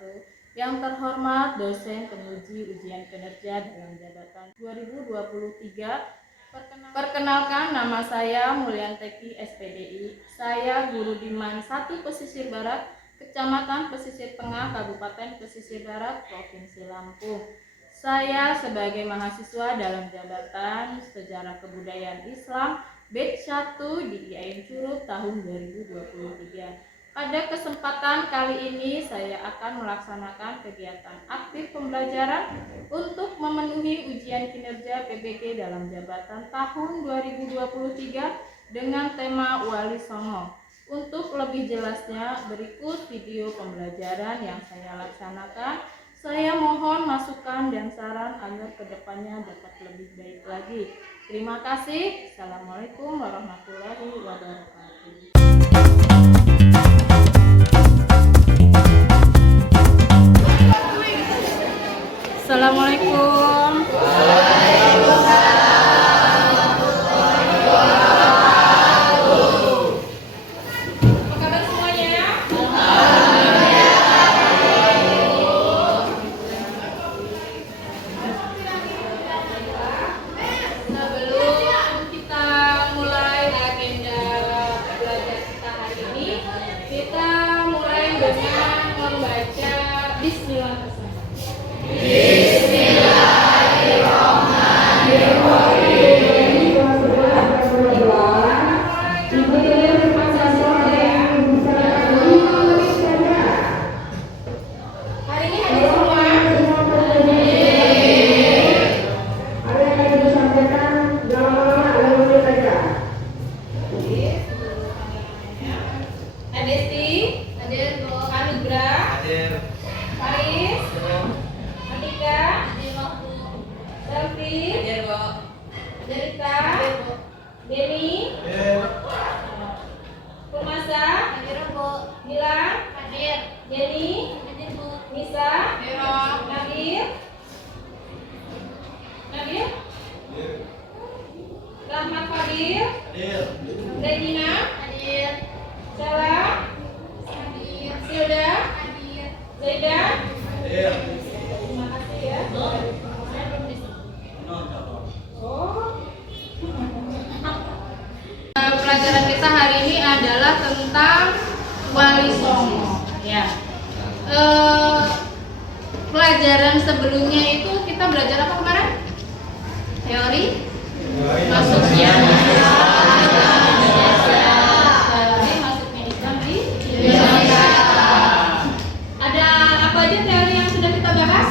wabarakatuh. Yang terhormat dosen penguji ujian kinerja dalam jabatan 2023. Perkenalkan, nama saya Mulyanti SPDI. Saya guru di MAN 1 Pesisir Barat, Kecamatan Pesisir Tengah, Kabupaten Pesisir Barat, Provinsi Lampung. Saya sebagai mahasiswa dalam jabatan Sejarah Kebudayaan Islam batch 1 di IAIN Curug tahun 2023. Pada kesempatan kali ini saya akan melaksanakan kegiatan aktif pembelajaran untuk memenuhi ujian kinerja PBG dalam jabatan tahun 2023 dengan tema Wali Songo. Untuk lebih jelasnya, berikut video pembelajaran yang saya laksanakan. Saya mohon masukan dan saran agar kedepannya dapat lebih baik lagi. Terima kasih. Assalamualaikum warahmatullahi wabarakatuh. Assalamualaikum. Apa kabar semuanya? Sebelum kita mulai agenda belajar kita hari ini, kita mulai dengan membaca Bismillahirrahmanirrahim. Deni, Purmasa, Gilang, Jenny, Nisa, Nabil, Rahmat Fadil, Regina, Sela, Silda, Zaida. Terima kasih ya. Pelajaran kita hari ini adalah tentang Wali Songo. Ya. Pelajaran sebelumnya itu kita belajar apa kemarin? Teori masuknya Islam di Indonesia. Ada apa aja teori yang sudah kita bahas?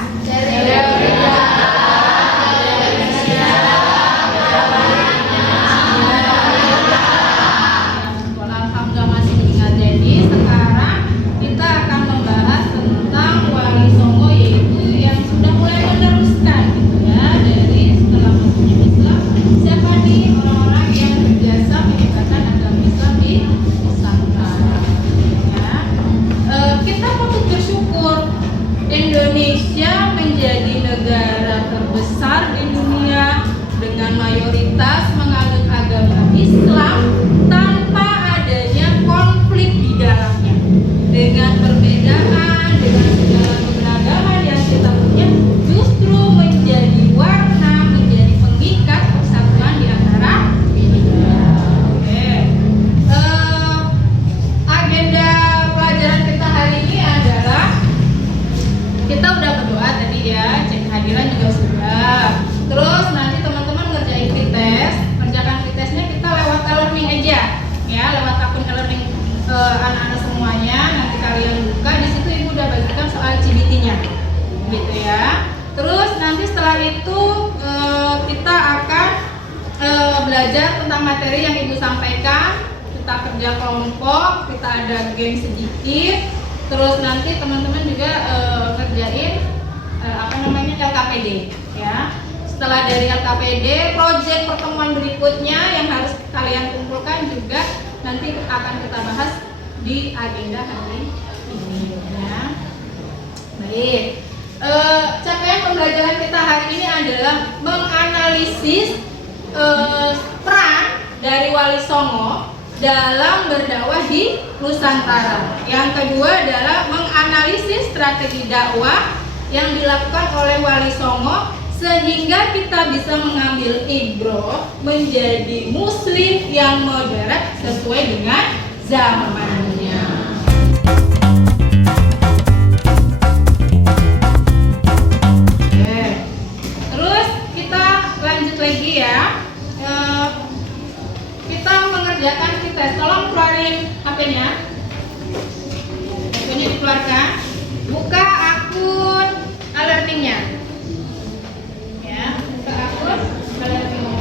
Indonesia menjadi negara terbesar di dunia dengan mayoritas menganut agama Islam tanpa adanya konflik di dalamnya. Dengan perbedaan, dengan segala keberagaman yang kita punya, justru menjadi warna, menjadi pengikat persatuan di antara kita. Agenda pelajaran kita hari ini adalah kita udah berdoa tadi ya, cek kehadiran juga sudah. Terus nanti teman-teman ngerjain pretest, kerjakan pretestnya kita lewat e-learning aja, ya, lewat akun e-learning anak-anak semuanya. Nanti kalian buka, di situ ibu udah bagikan soal CBT-nya, gitu ya. Terus nanti setelah itu kita akan belajar tentang materi yang ibu sampaikan. Kita kerja kelompok, kita ada game sedikit. Terus nanti teman-teman juga ngerjain LKPD ya. Setelah dari LKPD, proyek pertemuan berikutnya yang harus kalian kumpulkan juga nanti akan kita bahas di agenda hari ini ya. Baik. Capaian pembelajaran kita hari ini adalah menganalisis peran dari Wali Songo dalam berdakwah di Nusantara. Yang kedua adalah menganalisis strategi dakwah yang dilakukan oleh Wali Songo sehingga kita bisa mengambil ibroh menjadi muslim yang moderat sesuai dengan zamannya. Terus kita lanjut lagi ya. Kita mengerjakan kita. Tolong keluarin HP-nya. HP-nya dikeluarkan. Buka akun alertingnya. Ya, buka akun alertingnya.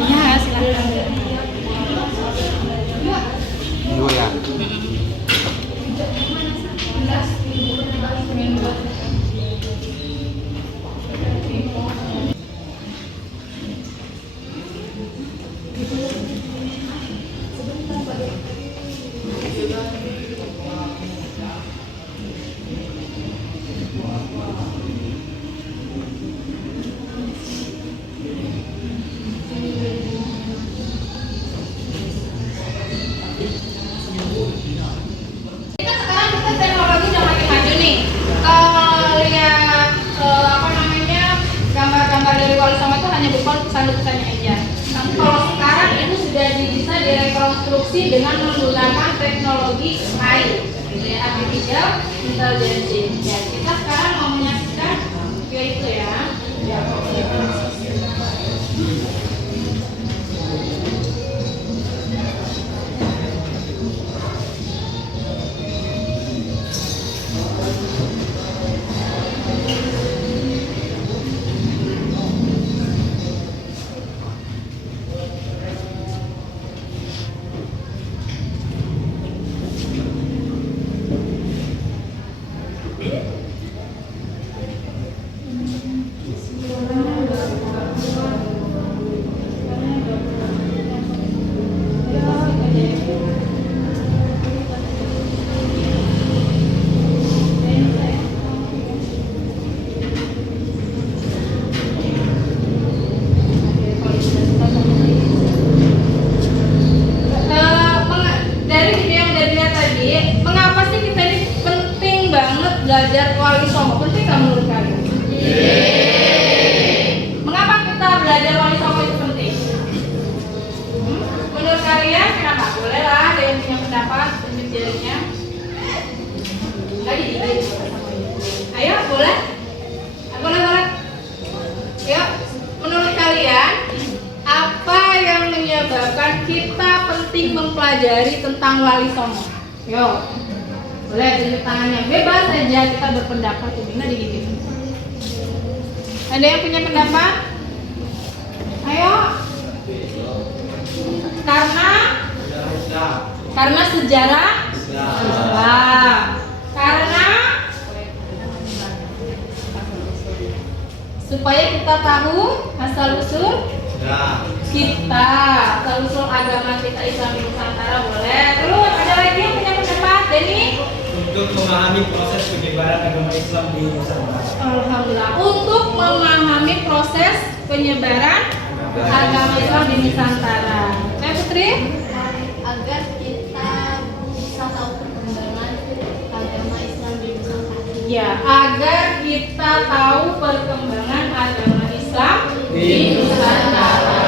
Ya, silakan. Dua ya. Konstruksi dengan menggunakan teknologi AI, artificial intelligence. Ya, kita sekarang mau menyaksikan video itu ya. Belajar Wali Songo penting nggak menurut kalian? Mengapa kita belajar Wali Songo itu penting? Menurut kalian kenapa? Boleh lah ada yang punya pendapat tunjuk jarinya. Nggak digigit. Ayo boleh? Boleh. Yuk, menurut kalian apa yang menyebabkan kita penting mempelajari tentang Wali Songo? Yuk. Boleh tunjuk tangannya, bebas saja kita berpendapat. Ini digigit. Ada yang punya pendapat? Ayo. Karena sejarah. Karena supaya kita tahu asal usul kita, asal usul agama kita Islam di Nusantara. Boleh. Terus ada lagi yang punya pendapat? Denny? Untuk memahami proses penyebaran agama Islam di Nusantara. Alhamdulillah. Untuk memahami proses penyebaran agama Islam di Nusantara. Putri? Agar kita bisa tahu perkembangan agama Islam di Nusantara. Ya, agar kita tahu perkembangan agama Islam di Nusantara.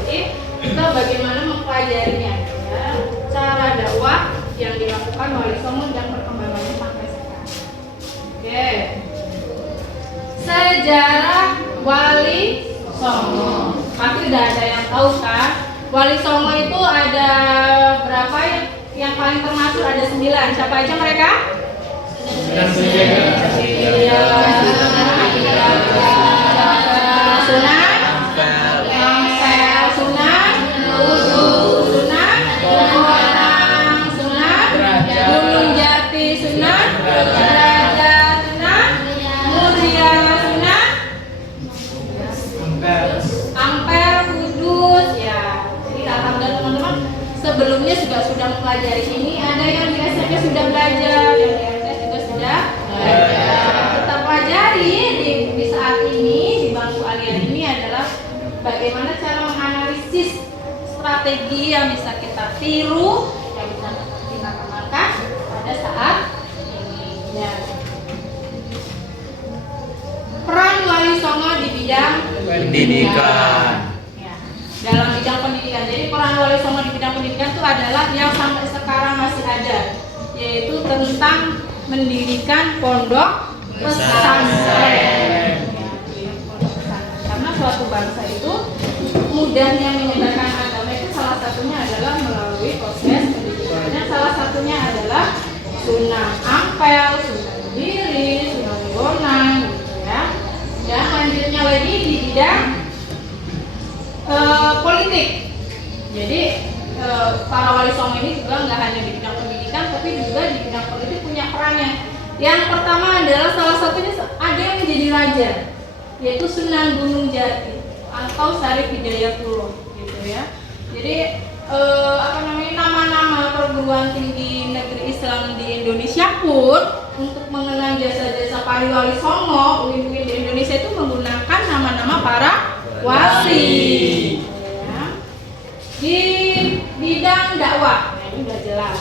Oke, kita bagaimana mempelajarinya? Ya, cara dakwah yang dilakukan Wali Songo dan perkembangannya sampai sekarang. Oke. Sejarah Wali Songo. Pasti udah ada yang tahu kan? Wali Songo itu ada berapa yang paling termasuk ada 9. Siapa aja mereka? Iya. Sunan, Ampel Sunan, Wudhu Sunan, Muarang Sunan, Gunung Jati Sunan, Derajat Sunan, Muria Sunan, Ampel Kudus. Ya, jadi alhamdulillah teman-teman sebelumnya juga sudah mempelajari ini. Ada yang di SMP sudah belajar, yang di MTS juga sudah belajar. strategi yang bisa kita tiru, yang bisa kita kenalkan pada saat ini. Ya. Peran Wali Songo di bidang Pendidikan. Ya, dalam bidang pendidikan. Jadi peran Wali Songo di bidang pendidikan itu adalah yang sampai sekarang masih ada, yaitu tentang mendirikan pondok pesantren. Karena suatu bangsa itu mudahnya menyebarkan agama itu salah satunya adalah melalui proses pendidikannya. Salah satunya adalah sunnah ampel, sunnah diri, sunnah bonang, gitu ya. Dan lanjutnya lagi di bidang politik. Jadi para wali songo ini juga nggak hanya di bidang pendidikan, tapi juga di bidang politik punya perannya. Yang pertama adalah salah satunya ada yang menjadi raja, yaitu Sunan Gunung Jati atau Syarif Hidayatullah, gitu ya. Jadi nama-nama perguruan tinggi negeri Islam di Indonesia pun untuk mengenang jasa-jasa para wali songo, UIN di Indonesia itu menggunakan nama-nama para wali. Ya. Di bidang dakwah, ya, ini udah jelas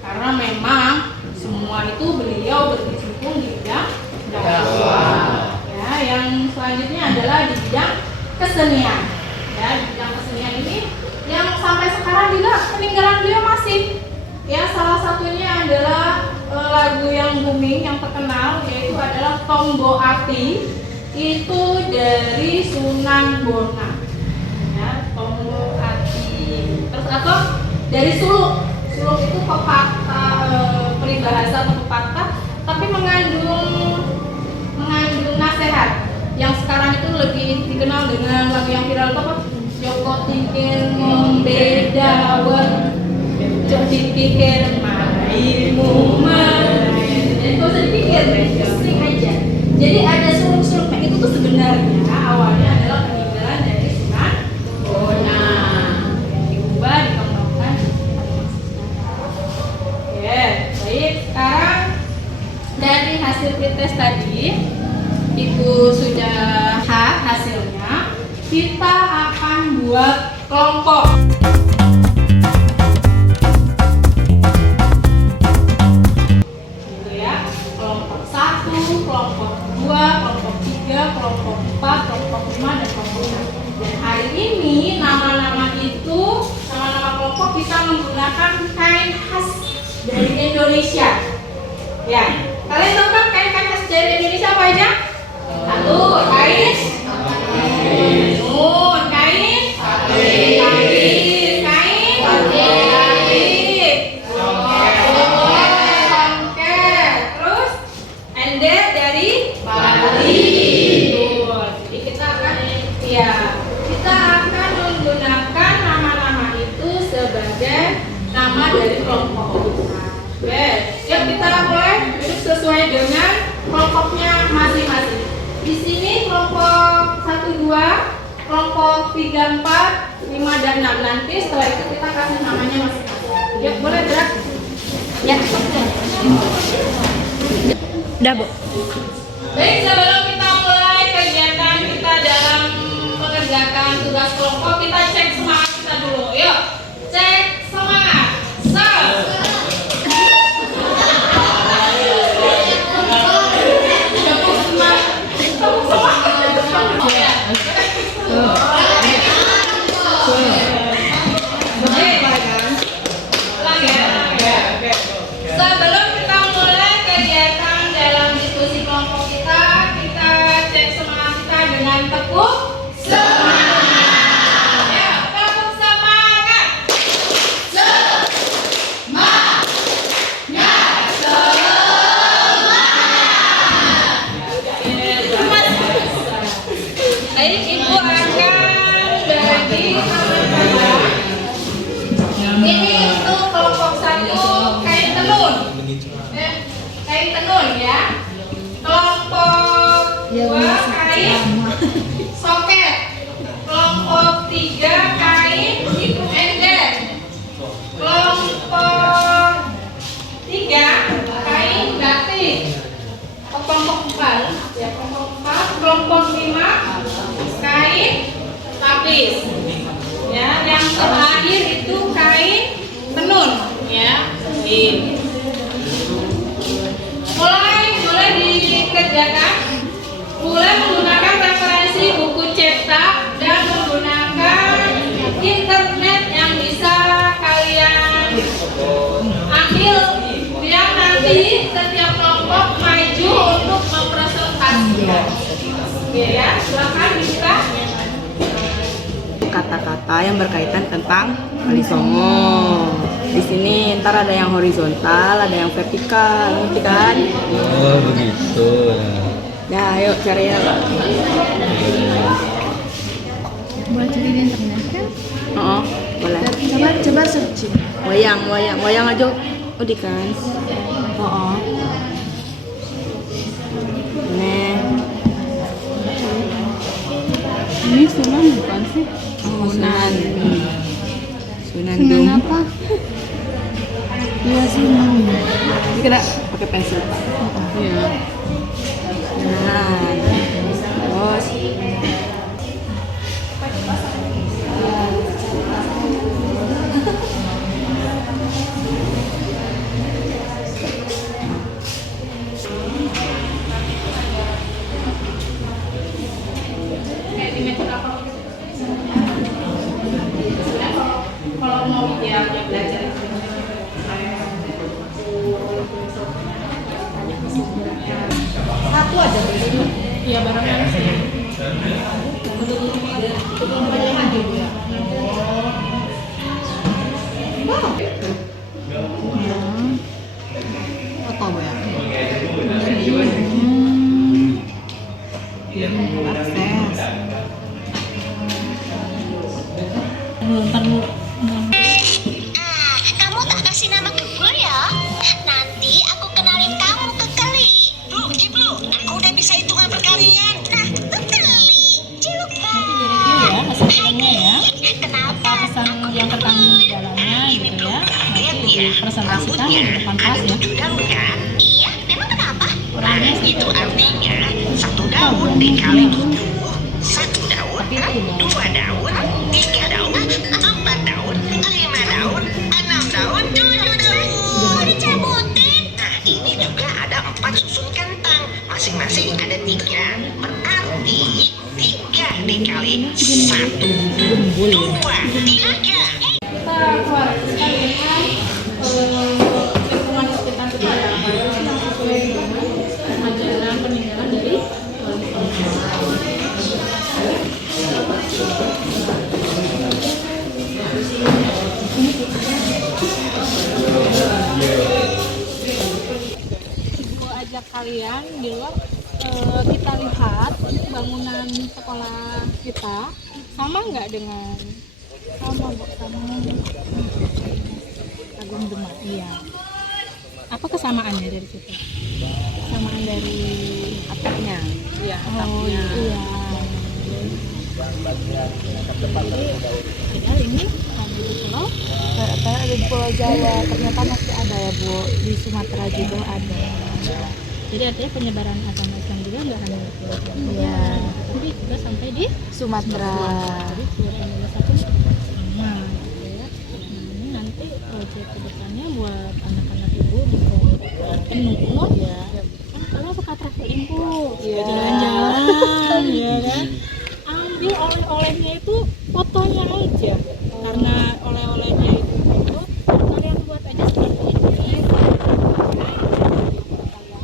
karena memang semua itu beliau berkecimpung di bidang dakwah. Ya, yang selanjutnya adalah di bidang kesenian. Ya, di bidang kesenian ini yang sampai sekarang juga peninggalan beliau masih. Ya, salah satunya adalah lagu yang booming yang terkenal, yaitu adalah Tombo Ati. Itu dari Sunan Bonang. Ya, Tombo Ati. Terus atau dari Suluk. Suluk itu pepatah, peribahasa atau pepatah, tapi mengandung nasihat. Yang sekarang itu lebih dikenal dengan lagu yang viral itu apa? Joko tingkir membedawan, jok dipikir maimu main. Jadi gak usah dipikir, sering aja. Jadi ada suluk-suluknya itu tuh sebenarnya awalnya adalah peninggalan dari Sunan Bonang yang diubah, dikembangkan. Oke, baik. Sekarang dari hasil pretest tadi, Ibu sudah hasilnya. Kita akan buat kelompok. Gitu ya. Kelompok 1, kelompok 2, kelompok 3, kelompok 4, kelompok 5, dan kelompok 6. Dan hari ini nama-nama kelompok kita menggunakan kain khas dari Indonesia. Ya, kalian tahu kan kain khas dari Indonesia apa aja? Satu, kain tenun, kain songket, terus ender dari Bali. Jadi kita akan menggunakan nama-nama itu sebagai nama dari kelompok kita. Oke, yuk kita mulai sesuai dengan kelompoknya masing-masing. Di sini kelompok 1, 2, kelompok 3, 4, 5, dan 6. Nanti setelah itu kita kasih namanya masing-masing. Yuk, boleh gerak? Ya. Udah, Bu. Baik, sebelum kita mulai kegiatan kita dalam mengerjakan tugas kelompok, kita cek semangat kita dulu. Yuk, cek semangat. Sebelum kita mulai kegiatan dalam diskusi kelompok kita cek semangat kita dengan tepuk semangat. Ya, tepuk semangat. Baik, Ibu akan bagi teman-teman. Ini untuk kelompok 1 kain tenun. Kain tenun ya. Kelompok 2 kain soket. Kelompok 3 kain ender. Kelompok 3 kain batik. Kelompok 4 ya, kelompok 5 kain lapis. Ya, yang terakhir membedakan? Mulai menggunakan referensi buku cetak dan menggunakan internet yang bisa kalian ambil biar nanti setiap kelompok maju untuk mempresentasikan. Oke ya, silakan dibuka. Kata-kata yang berkaitan tentang kalisongo. Di sini ntar ada yang horizontal, ada yang vertikal, ngerti kan? Oh begitu. Nah, ayo cari ya. Boleh cari di internet kan? Oh, boleh. Coba searching. Wayang aja. Oh, di kan. Oh. Nih. Ini Sunan bukan sih? Sunan. Sunan Sunan Dung. apa? Iya Sunan. Ini kena pakai pensil, Pak. Iya. Nah. Terus Kalau mau idealnya belajar itu Satu aja berarti. Iya barangnya sih. Foto ya. Akses. Kamu tak kasih nama ke gue ya? Nanti aku kenalin kamu ke Keli. Blue, Blue, aku udah bisa hitungan perkalian. Nah, itu Keli. Ciluk Review ya hasil filmnya ya. Kenapa? Pesan yang terkandung di dalamnya gitu ya. Nanti dipresentasikan di depan kelas ya. 7 daun kan? Iya, memang kenapa? Orangnya Itu artinya 1 daun dikali 7. 1 daun, 2 daun, 3 daun, 4 daun, 5 daun, 6 daun, 7 daun. Kok dicabutin? Nah, ini juga ada 4 susun kentang. Masing-masing ada 3. Berarti 3 dikali 1, 2, 3. Kita keluar sekalian lingkungan sekitar kita ada apa aja sih yang sesuai dengan ajaran peninggalan dari Aku ajak kalian di luar kita lihat bangunan sekolah kita sama nggak dengan sama Agung Demak. Iya. Apa kesamaannya dari situ? Kesamaan dari atapnya. Iya, oh atapnya. iya. Padahal ini ada di pulau. Kayak ada di Pulau Jawa, ternyata masih ada ya Bu. Di Sumatera juga ada. Jadi artinya penyebaran agama Islam juga nggak hanya di Pulau Jawa. Iya. Tapi juga sampai di Sumatera. Jadi dua penjelasan itu sama gitu ya. Nah ini nanti proyek kedepannya buat anak-anak ibu di kelompok ya. Kan kalau suka traveling Bu, Iya. jalan-jalan ya kan. Ambil oleh-olehnya itu fotonya aja. Karena oleh-olehnya itu kalian buat aja seperti ini. Kalian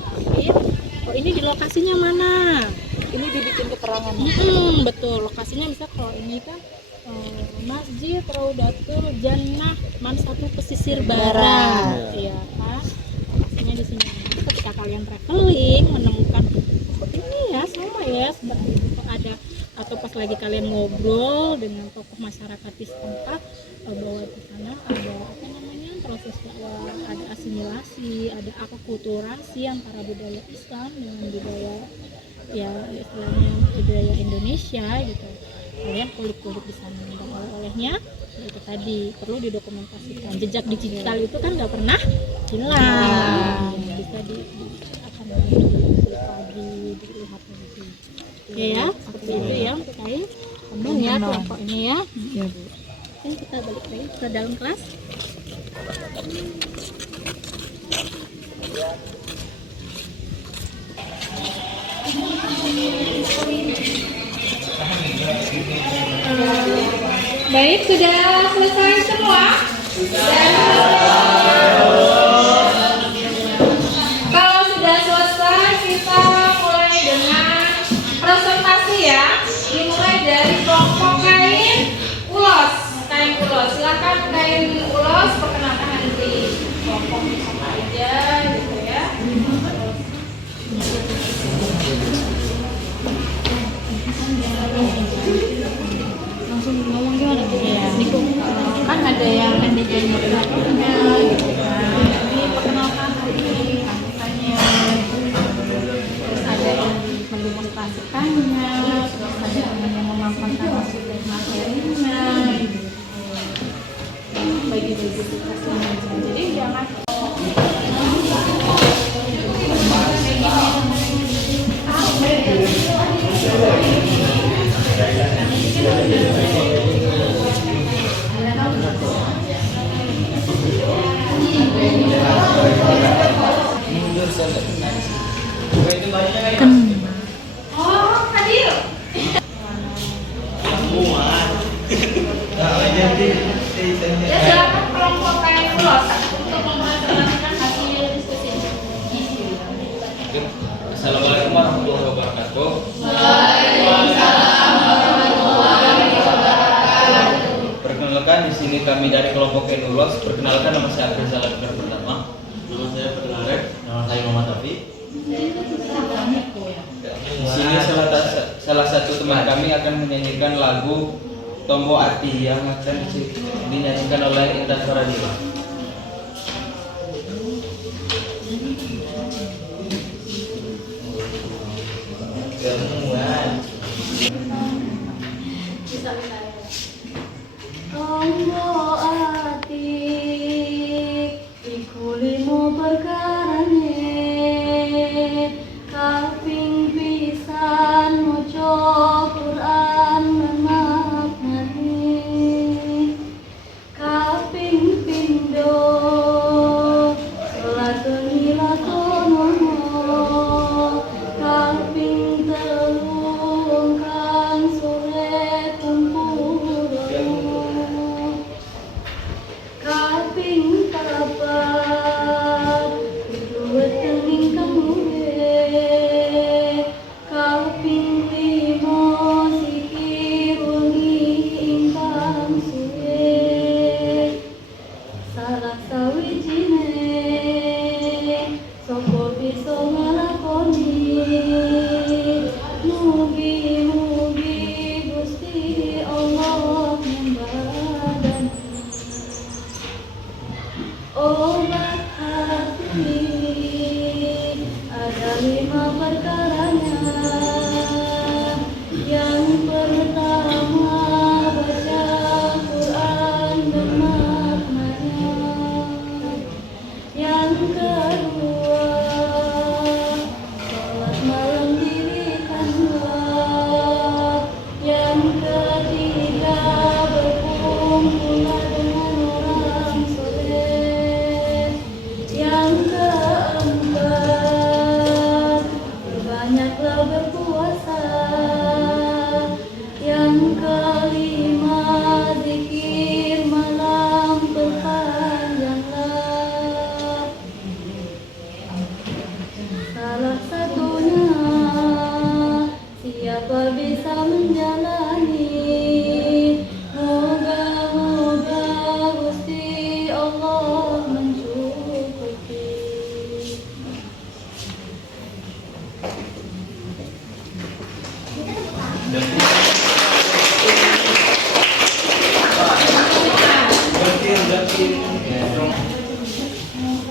ambil. Oh ini di lokasinya mana? Ini dibikin keterangan. Betul, lokasinya bisa kalau ini kan Masjid Raudatul Jannah Mansatu Pesisir Barat, ya kan? Lokasinya di sini. Ketika kalian traveling menemukan ini ya sama ya seperti itu ada atau pas lagi kalian ngobrol dengan tokoh masyarakat di setempat bahwa di sana ada apa namanya proses dakwah, ada asimilasi, ada akulturasi antara budaya Islam dengan budaya ya istilahnya budaya Indonesia gitu. Kalian kulik-kulik di sana dan oleh-olehnya itu tadi perlu didokumentasikan. Jejak digital itu kan nggak pernah hilang, bisa akan dilihat lagi. Ya, seperti itu ya untuk saya. Kembang ya kelompok ini ya. Iya Bu. Ini kita balik lagi ke dalam kelas. Baik, sudah selesai semua? Kalau sudah selesai, kita mulai dengan presentasi ya. Dimulai dari kelompok kain ulos. Kain ulos, silakan kain ulos perkenalkan nanti kelompok apa aja gitu ya. Langsung ngomong gimana? Iya. Kan ada yang desain modelnya gitu kan. Ini perkenalkan ini anggotanya. Terus ada yang mendemonstrasikannya, terus ada yang memaparkan maksud dan materinya. Bagi-bagi tugasnya. Jadi jangan Oh, hadir. Ya, silakan kelompok kain ulos untuk mempresentasikan hasil diskusi. Assalamualaikum warahmatullahi wabarakatuh. Perkenalkan, di sini kami dari kelompok Kenulos. Perkenalkan, nama saya Abdul Salam pertama. Nama saya Ferdinand. Nama saya Muhammad Taufik. Di sini salah satu teman kami akan menyanyikan lagu Tombo Ati yang akan dinyanyikan oleh Intan Faradila. Tombo ati ikulimo perkarane kaping pisan moco Quran memaknani kaping pindo salatun ilakonomo kaping telung kang sore kumpul kaping papat dua tening kamuhe kaping limo sikir wengi ingkang suwe salah sawijine sapa bisa nglakoni mugi-mugi Gusti Allah nyembadani obat hati ada 5 perkaranya. Yang pertama baca Quran dan maknanya. Yang kedua sholat malam dirikanlah. Yang ketiga berkumpulan dengan orang soleh. Yang keempat berbanyaklah berpuasa. Yang kelima zikir malam perpanjanglah. Salah satunya siapa bisa menjalani. Moga-moga Gusti Allah mencukupi.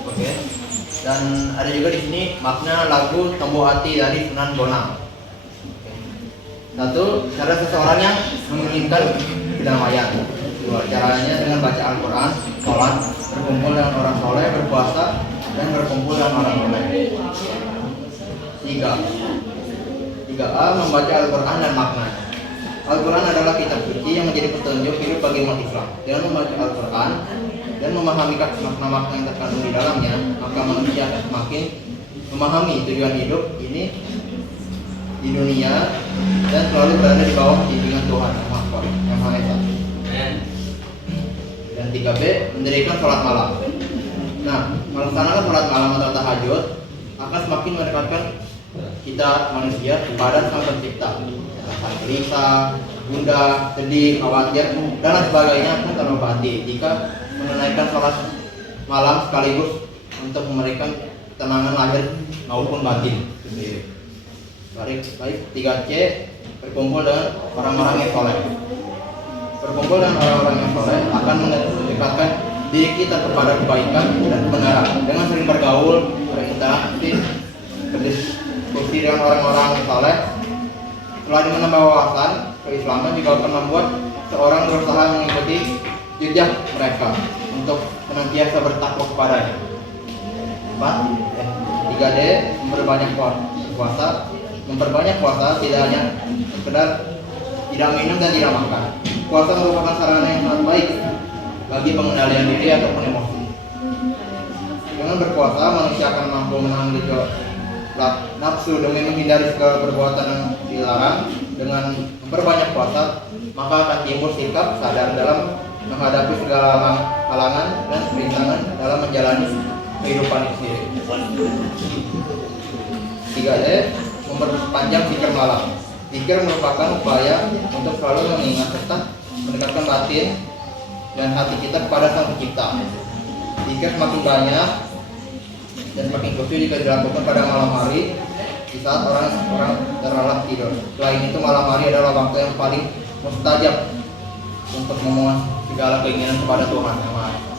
Oke. Dan ada juga di sini makna lagu Tombo Ati dari Sunan Bonang. Oke. Satu, cara seseorang yang menginginkan kedamaian. Dua, caranya dengan baca Al-Quran, sholat, berkumpul dengan orang soleh, berpuasa, dan berkumpul dengan orang soleh. Tiga A, membaca Al-Quran dan maknanya. Al-Quran adalah kitab suci yang menjadi petunjuk hidup bagi umat Islam. Dengan membaca Al-Quran dan memahami makna-makna yang terkandung di dalamnya, maka manusia akan semakin memahami tujuan hidup ini di dunia dan selalu berada di bawah bimbingan Tuhan yang Maha Esa. Dan 3B, mendirikan sholat malam. Nah, melaksanakan sholat malam atau tahajud akan semakin mendekatkan kita manusia kepada Sang Pencipta. Rasa gelisah, gundah, sedih, khawatir, dan lain sebagainya akan terobati jika menunaikan sholat malam sekaligus untuk memberikan ketenangan lahir maupun batin. Baik 3C, berkumpul dengan orang-orang yang soleh. Berkumpul dengan orang-orang yang soleh akan mendekatkan diri kita kepada kebaikan dan kebenaran dengan sering bergaul, berinteraksi, berdiskusi dengan orang-orang yang soleh. Selain menambah wawasan, keislaman juga akan membuat seorang berusaha mengikuti jejak mereka untuk senantiasa bertakwa kepadanya. 3D, memperbanyak puasa. Memperbanyak puasa tidak hanya sekedar tidak minum dan tidak makan. Puasa merupakan sarana yang sangat baik bagi pengendalian diri ataupun emosi. Dengan berpuasa, manusia akan mampu menahan gejolak nafsu demi menghindari segala perbuatan yang dilarang. Dengan memperbanyak puasa, maka akan timbul sikap sadar dalam menghadapi segala halangan dan rintangan dalam menjalani kehidupan itu sendiri. 3D, memperpanjang zikir malam. Zikir merupakan upaya untuk selalu mengingat serta mendekatkan batin dan hati kita kepada Sang Pencipta. Zikir semakin banyak dan semakin khusyuk jika dilakukan pada malam hari di saat orang terlelap tidur. Selain itu, malam hari adalah waktu yang paling mustajab untuk memohon segala keinginan kepada Tuhan Yang Maha Esa.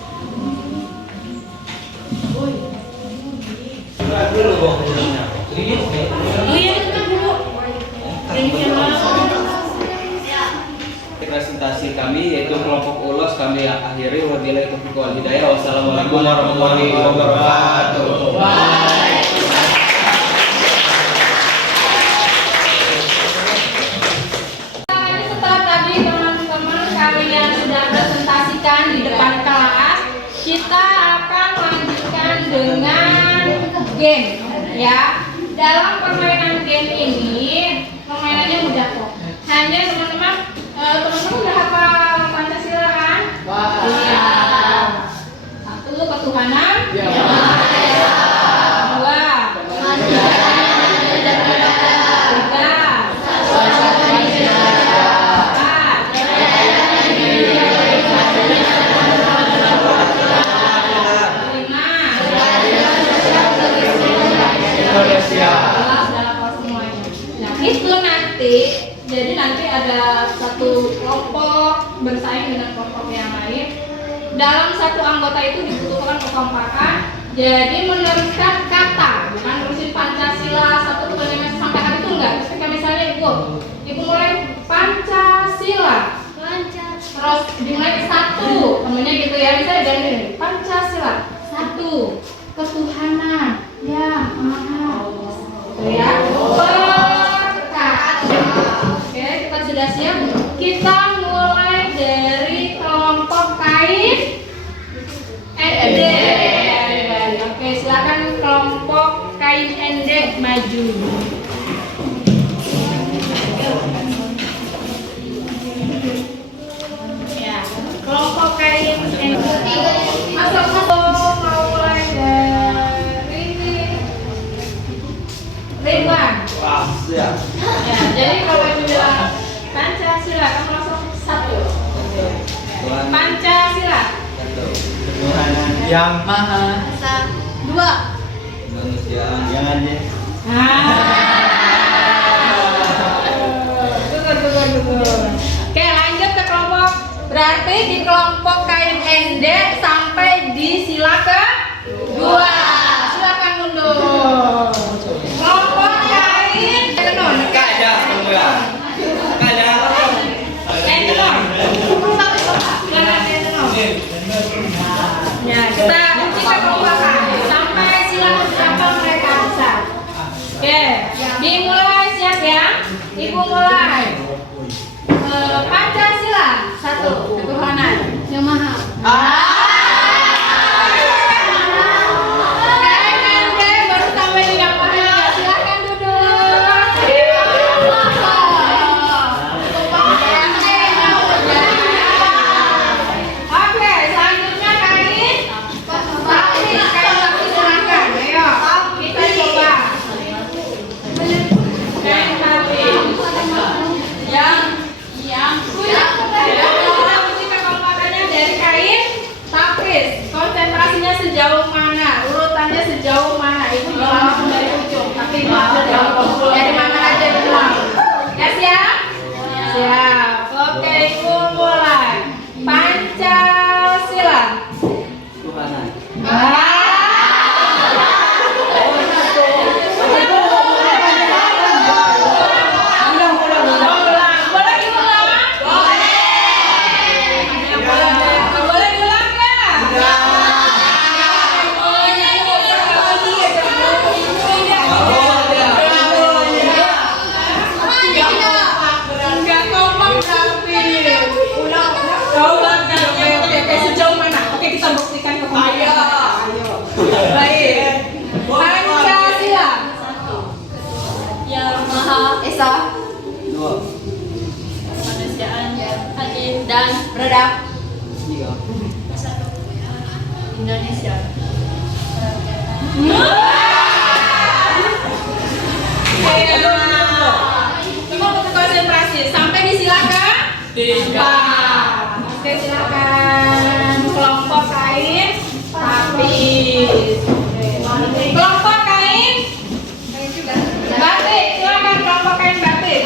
Presentasi kami yaitu kelompok ulos kami akhiri. Wabillahi taufiq wal hidayah. Wassalamualaikum warahmatullahi wabarakatuh. Setelah tadi teman-teman kalian sudah presentasikan di depan kelas, kita akan lanjutkan dengan game, ya. Dalam permainan game ini, permainannya mudah kok. Hanya teman-teman udah hafal Pancasila kan? Iya. 1, ketuhanan. Jadi nanti ada satu kelompok bersaing dengan kelompok yang lain. Dalam satu anggota itu dibutuhkan kekompakan. Jadi meneruskan kata, bukan nulisin Pancasila 1 sampai hari itu enggak. Ketika misalnya ibu mulai Pancasila, terus dimulai 1, temennya gitu ya, misalnya dari ini Pancasila 1, ketuhanan yang maha, gitu ya. Oke, kita sudah siap. Kita mulai dari kelompok kain endek. Oke, silakan kelompok kain endek maju. Ya, kelompok kain endek. Masuk mulai dari Ridwan. Ya, jadi kalau bilang Pancasila, kamu langsung 1. Pancasila. Tuhan yang maha 2. Manusia yang adil. Tunggu. Oke, lanjut ke kelompok. Berarti di kelompok kain endek sampai di sila ke-2. Silakan mundur. Kelompok kain tenun. Ya, kita uji kekompakan sampai sila berapa mereka bisa. Oke, dimulai, siap ya. Ibu mulai. Pancasila 1, ketuhanan yang maha. Baru sampai di yang maha. Silakan duduk. Esa, Kemanusiaan adil dan beradab. Indonesia. Coba untuk konsentrasi. Sampai disilakan. 3. Oke, silakan. Kelompok kain tapis. Kelompok kain batik. Silakan kelompok kain batik.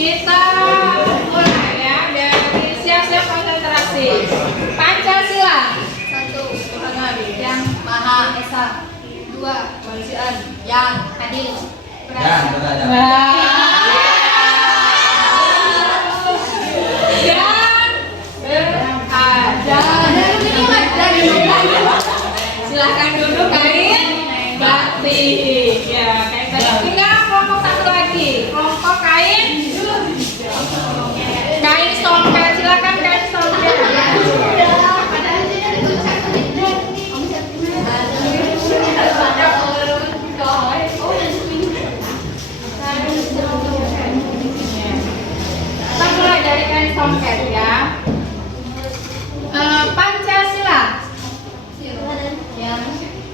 Kita mulai ya dari siap-siap konsentrasi. Pancasila. 1. Yang Maha Esa. 2. Kemanusiaan yang adil. Dan beradab. Silahkan duduk kain batik. Ya, kain batik. Tinggal kelompok satu lagi. Kelompok kain songket. Silakan kain songket. Kita mulai dari kain songket ya. Pancasila. Yang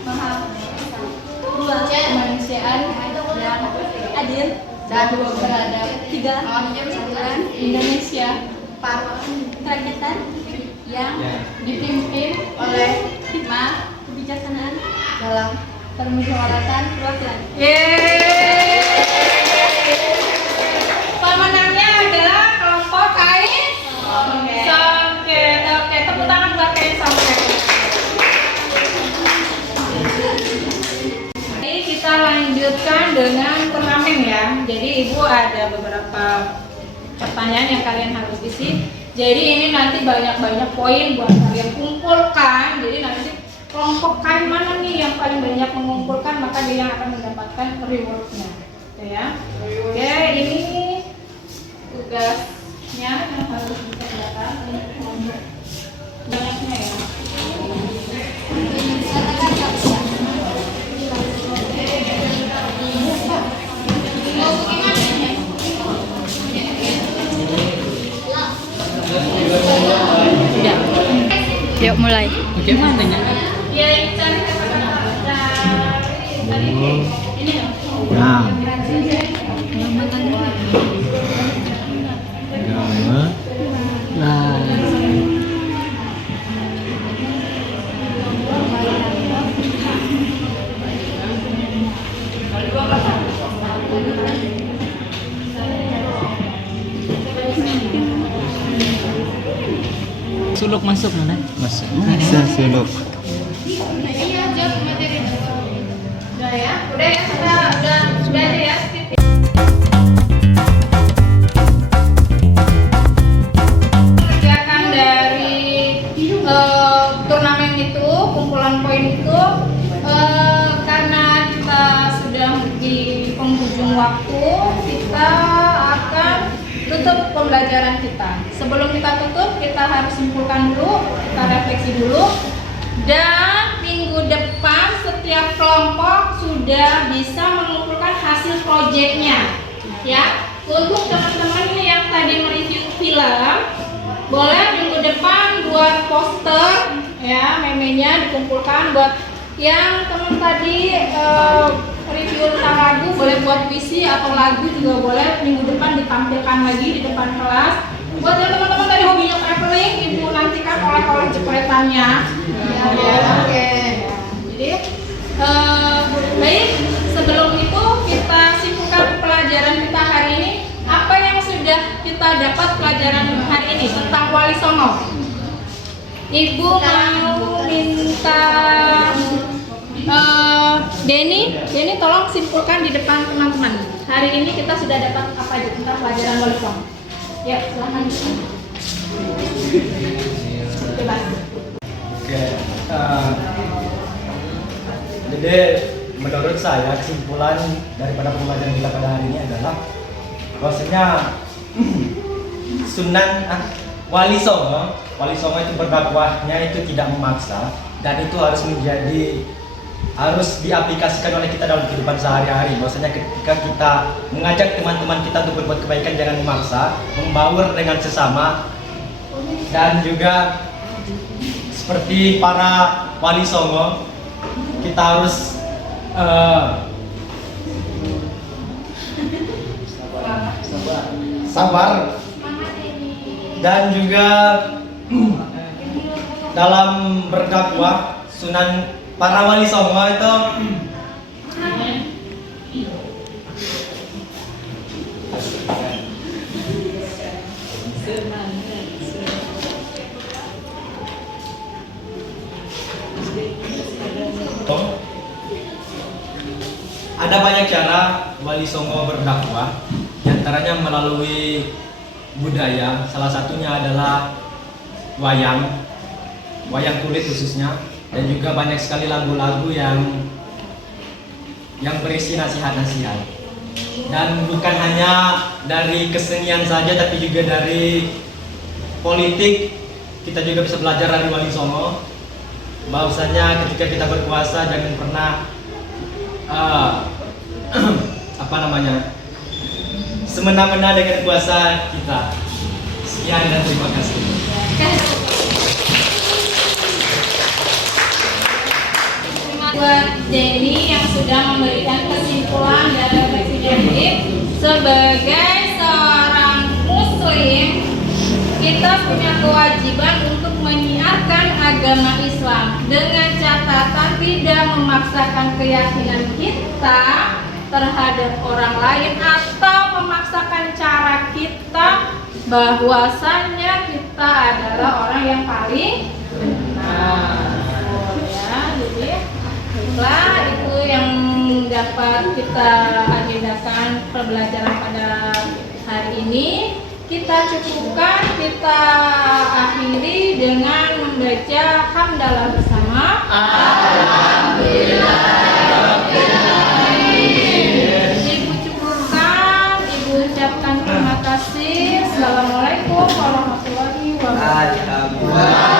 Maha Esa. 2. Kemanusiaan yang adil dan beradab. 3. Indonesia. 4. Kerakyatan yang dipimpin oleh hikmah kebijaksanaan dalam permusyawaratan perwakilan. Yeay. Pemenangnya adalah kelompok kain songket. Oke, tepuk tangan buat kain songket. Ini kita lanjutkan dengan turnamen ya. Jadi Ibu ada beberapa pertanyaan yang kalian harus isi. Jadi ini nanti banyak-banyak poin buat kalian kumpulkan. Jadi nanti kelompok kain mana nih yang paling banyak mengumpulkan, maka dia yang akan mendapatkan rewardnya. Oke ya. Oke, ini tugasnya yang harus dikerjakan untuk banyaknya ya. Yuk mulai. Bagaimana ya? Ya, cari kata-kata dari ini ya. Nah. Nah. Suluk masuk mana? Masuk. Suluk. Udah ya, udah aja ya. Kerjakan dari turnamen itu, kumpulan poin itu, karena kita sudah di penghujung waktu, kita akan tutup pembelajaran kita. Sebelum kita tutup, kita harus simpulkan dulu, kita refleksi dulu. Dan minggu depan setiap kelompok sudah bisa mengumpulkan hasil proyeknya. Ya, untuk teman-teman yang tadi mereview film, boleh minggu depan buat poster, ya, memenya dikumpulkan. Buat yang teman tadi review tentang lagu, boleh buat puisi atau lagu juga boleh minggu depan ditampilkan lagi di depan kelas. Buat yang teman-teman tadi hobinya traveling, Ibu nantikan oleh-oleh jepretannya. Oke. Jadi baik, sebelum itu kita simpulkan pelajaran kita hari ini. Apa yang sudah kita dapat pelajaran hari ini tentang Wali Songo? Ibu mau minta Denny tolong simpulkan di depan teman-teman. Hari ini kita sudah dapat apa aja tentang pelajaran Wali Songo? Ya, silakan. Bebas. Oke. Jadi menurut saya kesimpulan daripada pembelajaran kita pada hari ini adalah Bahwasanya Wali Songo itu berdakwahnya itu tidak memaksa, dan itu harus diaplikasikan oleh kita dalam kehidupan sehari-hari. Bahwasanya ketika kita mengajak teman-teman kita untuk berbuat kebaikan, jangan memaksa, membaur dengan sesama, dan juga seperti para Wali Songo, kita harus sabar, dan juga dalam berdakwah para Wali Songo itu ada banyak cara Wali Songo berdakwah, diantaranya melalui budaya. Salah satunya adalah wayang kulit khususnya, dan juga banyak sekali lagu-lagu yang berisi nasihat-nasihat. Dan bukan hanya dari kesenian saja, tapi juga dari politik. Kita juga bisa belajar dari Wali Songo, bahwasanya ketika kita berkuasa jangan pernah semena-mena dengan kuasa kita. Sekian dan terima kasih. Buat Denny yang sudah memberikan kesimpulan dan refleksi diri. Sebagai seorang muslim, kita punya kewajiban untuk menyiarkan agama Islam dengan catatan tidak memaksakan keyakinan kita terhadap orang lain atau memaksakan cara kita, bahwasannya kita adalah orang yang paling benar. Ya, baiklah, itu yang dapat kita agendakan pembelajaran pada hari ini. Kita cukupkan, kita akhiri dengan membaca hamdalah bersama. Alhamdulillah. Ibu cukupkan, Ibu ucapkan terima kasih. Assalamualaikum warahmatullahi wabarakatuh.